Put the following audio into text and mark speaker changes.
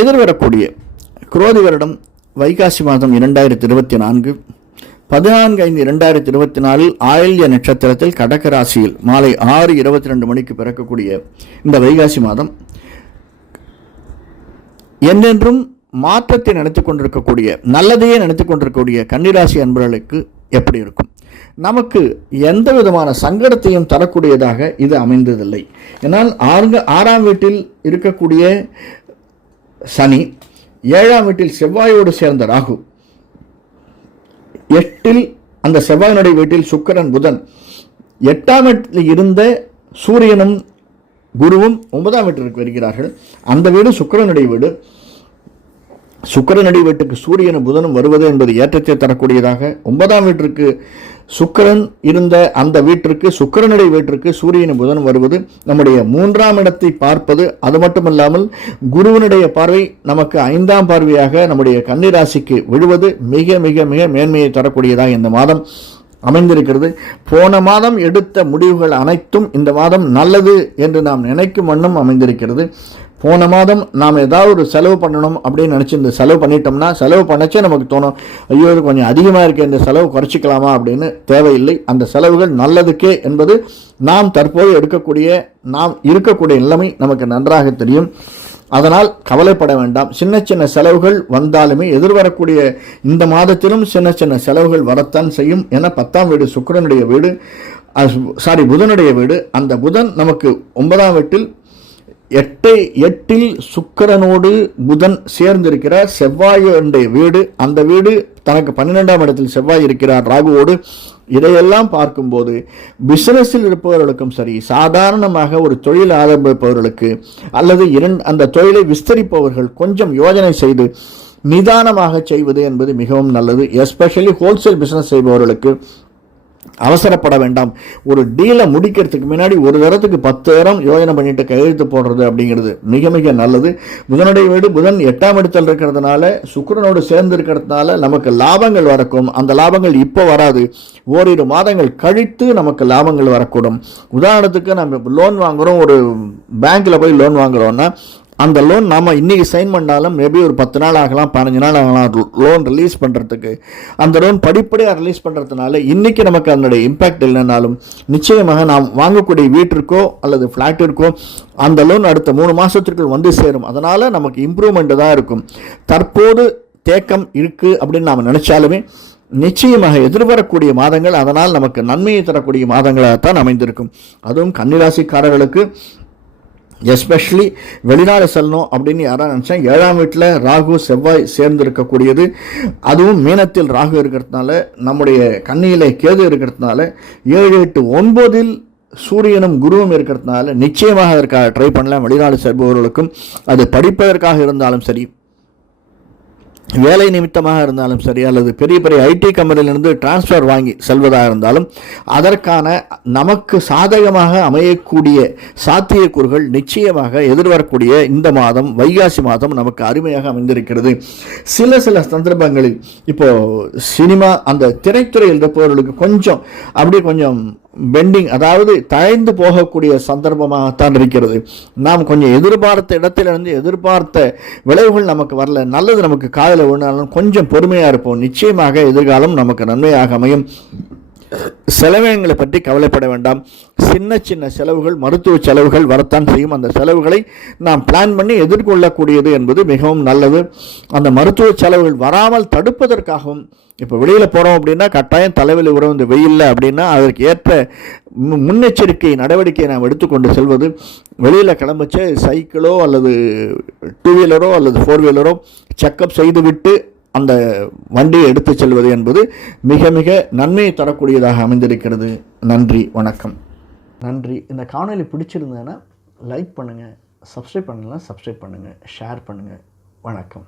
Speaker 1: எதிர்வரக்கூடிய குரோதி வருடம் வைகாசி மாதம் இரண்டாயிரத்தி இருபத்தி நான்கு பதினான்கு ஐந்து இரண்டாயிரத்தி இருபத்தி நாலில் ஆயில்ய நட்சத்திரத்தில் கடக ராசியில் மாலை ஆறு இருபத்தி ரெண்டு மணிக்கு பிறக்கக்கூடிய இந்த வைகாசி மாதம் என்றென்றும் மாற்றத்தை நினைத்து கொண்டிருக்கக்கூடிய நல்லதையே நினைத்து கொண்டிருக்கக்கூடிய கன்னிராசி அன்பர்களுக்கு எப்படி இருக்கும்? நமக்கு எந்த விதமான சங்கடத்தையும் தரக்கூடியதாக இது அமைந்ததில்லை. ஏன்னால் ஆறு ஆறாம் வீட்டில் இருக்கக்கூடிய சனி ஏழாம் வீட்டில் செவ்வாயோடு சேர்ந்த ராகு. எட்டில் அந்த செவ்வாயினுடைய வீட்டில் சுக்கிரன் புதன். எட்டாம் வீட்டில் இருந்த சூரியனும் குருவும் ஒன்பதாம் வீட்டிற்கு வருகிறார்கள். அந்த வீடு சுக்கரனுடைய வீடு. சுக்கரனுடைய வீட்டுக்கு சூரியனும் புதனும் வருவது என்பது ஏற்றத்தை தரக்கூடியதாக ஒன்பதாம் வீட்டிற்கு சுக்கிரன் இருந்த அந்த வீட்டிற்கு சுக்கிரனுடைய வீட்டிற்கு சூரியன் புதன் வருவது நம்முடைய மூன்றாம் இடத்தை பார்ப்பது அது மட்டுமல்லாமல் குருவனுடைய பார்வை நமக்கு ஐந்தாம் பார்வையாக நம்முடைய கன்னிராசிக்கு விழுவது மிக மிக மிக மேன்மையை தரக்கூடியதாக இந்த மாதம் அமைந்திருக்கிறது. போன மாதம் எடுத்த முடிவுகள் அனைத்தும் இந்த மாதம் நல்லது என்று நாம் நினைக்கும் வண்ணம் அமைந்திருக்கிறது. போன மாதம் நாம் ஏதாவது ஒரு செலவு பண்ணணும் அப்படின்னு நினச்சி இந்த செலவு பண்ணிட்டோம்னா செலவு பண்ணச்சே நமக்கு தோணும் ஐயோ இது கொஞ்சம் அதிகமாக இருக்க இந்த செலவு குறைச்சிக்கலாமா? அப்படின்னு தேவையில்லை. அந்த செலவுகள் நல்லதுக்கே என்பது நாம் தற்போது எடுக்கக்கூடிய நாம் இருக்கக்கூடிய நிலைமை நமக்கு நன்றாக தெரியும். அதனால் கவலைப்பட வேண்டாம். சின்ன சின்ன செலவுகள் வந்தாலுமே எதிர்வரக்கூடிய இந்த மாதத்திலும் சின்ன சின்ன செலவுகள் வரத்தான் செய்யும். என பத்தாம் வீடு சுக்கரனுடைய வீடு சாரி புதனுடைய வீடு. அந்த புதன் நமக்கு ஒன்பதாம் வீட்டில் எட்டை எட்டில் சுக்கரனோடு புதன் சேர்ந்திருக்கிறார். செவ்வாயுடைய வீடு அந்த வீடு தனக்கு பன்னிரெண்டாம் இடத்தில் செவ்வாய் இருக்கிறார் ராகுவோடு. இதையெல்லாம் பார்க்கும்போது பிசினஸில் இருப்பவர்களுக்கும் சரி சாதாரணமாக ஒரு தொழில் ஆரம்பிப்பவர்களுக்கு அல்லது இரண்டு அந்த தொழிலை விஸ்தரிப்பவர்கள் கொஞ்சம் யோஜனை செய்து நிதானமாக செய்வது என்பது மிகவும் நல்லது. எஸ்பெஷலி ஹோல்சேல் பிஸ்னஸ் செய்பவர்களுக்கு அவசரப்பட வேண்டாம். ஒரு டீலை முடிக்கிறதுக்கு முன்னாடி ஒரு தரத்துக்கு பத்து யோஜனை பண்ணிட்டு கையெழுத்து போடுறது அப்படிங்கிறது மிக மிக நல்லது. புதனுடைய வீடு புதன் எட்டாம் இடத்தில் இருக்கிறதுனால சுக்கரனோடு சேர்ந்து இருக்கிறதுனால நமக்கு லாபங்கள் வரக்கும். அந்த லாபங்கள் இப்போ வராது. ஓரிரு மாதங்கள் கழித்து நமக்கு லாபங்கள் வரக்கூடும். உதாரணத்துக்கு நம்ம லோன் வாங்குகிறோம் ஒரு பேங்க்கில் போய் லோன் வாங்குகிறோன்னா அந்த லோன் நாம் இன்றைக்கி சைன் பண்ணாலும் மேபி ஒரு பத்து நாள் ஆகலாம் பதினஞ்சு நாள் ஆகலாம். லோன் ரிலீஸ் பண்ணுறதுக்கு அந்த லோன் படிப்படியாக ரிலீஸ் பண்ணுறதுனால இன்றைக்கி நமக்கு அதனுடைய இம்பேக்ட் இல்லைனாலும் நிச்சயமாக நாம் வாங்கக்கூடிய வீட்டிற்கோ அல்லது ஃப்ளாட்டிற்கோ அந்த லோன் அடுத்த மூணு மாதத்திற்குள் வந்து சேரும். அதனால் நமக்கு இம்ப்ரூவ்மெண்ட்டு தான் இருக்கும். தற்போது தேக்கம் இருக்குது அப்படின்னு நாம் நினச்சாலுமே நிச்சயமாக எதிர்வரக்கூடிய மாதங்கள் அதனால் நமக்கு நன்மையை தரக்கூடிய மாதங்களாகத்தான் அமைந்திருக்கும். அதுவும் கன்னிராசிக்காரர்களுக்கு எஸ்பெஷலி வெளிநாடு செல்லணும் அப்படின்னு யாராவது நினச்சா ஏழாம் வீட்டில் ராகு செவ்வாய் சேர்ந்து இருக்கக்கூடியது அதுவும் மீனத்தில் ராகு இருக்கிறதுனால நம்முடைய கண்ணியிலே கேது இருக்கிறதுனால ஏழு எட்டு ஒன்பதில் சூரியனும் குருவும் இருக்கிறதுனால நிச்சயமாக அதற்காக ட்ரை பண்ணலாம். வெளிநாடு செல்பவர்களுக்கும் அது படிப்பதற்காக இருந்தாலும் சரி வேலை நிமித்தமாக இருந்தாலும் சரி அல்லது பெரிய பெரிய ஐடி கம்பெனியிலிருந்து டிரான்ஸ்ஃபர் வாங்கி செல்வதாக இருந்தாலும் அதற்கான நமக்கு சாதகமாக அமையக்கூடிய சாத்தியக்கூறுகள் நிச்சயமாக எதிர்வரக்கூடிய இந்த மாதம் வைகாசி மாதம் நமக்கு அருமையாக அமைந்திருக்கிறது. சில சில சந்தர்ப்பங்களில் இப்போ சினிமா அந்த திரைத்துறையில் இருப்பவர்களுக்கு கொஞ்சம் அப்படியே கொஞ்சம் பெண்டிங் அதாவது தழைந்து போகக்கூடிய சந்தர்ப்பமாகத்தான் இருக்கிறது. நாம் கொஞ்சம் எதிர்பார்த்த இடத்திலிருந்து எதிர்பார்த்த விளைவுகள் நமக்கு வரல. நல்லது நமக்கு காதில் விழுந்தாலும் கொஞ்சம் பொறுமையாக இருப்போம். நிச்சயமாக எதிர்காலம் நமக்கு நன்மையாக அமையும். செலவினங்களை பற்றி கவலைப்பட வேண்டாம். சின்ன சின்ன செலவுகள் மருத்துவ செலவுகள் வரத்தான் செய்யும். அந்த செலவுகளை நாம் பிளான் பண்ணி எதிர்கொள்ளக்கூடியது என்பது மிகவும் நல்லது. அந்த மருத்துவ செலவுகள் வராமல் தடுப்பதற்காகவும் இப்போ வெளியில் போகிறோம் அப்படின்னா கட்டாயம் தலைவலி உறவு இந்த வெயிலில் அப்படின்னா அதற்கு ஏற்ற முன்னெச்சரிக்கை நடவடிக்கையை நாம் எடுத்துக்கொண்டு செல்வது. வெளியில் கிளம்பிச்ச சைக்கிளோ அல்லது டூ வீலரோ அல்லது ஃபோர் வீலரோ செக்கப் செய்துவிட்டு அந்த வண்டியை எடுத்து செல்வது என்பது மிக மிக நன்மையை தரக்கூடியதாக அமைந்திருக்கிறது. நன்றி வணக்கம். நன்றி. இந்த காணொலி பிடிச்சிருந்ததுன்னா லைக் பண்ணுங்கள் சப்ஸ்கிரைப் பண்ணலாம் சப்ஸ்கிரைப் பண்ணுங்கள் ஷேர் பண்ணுங்கள் வணக்கம்.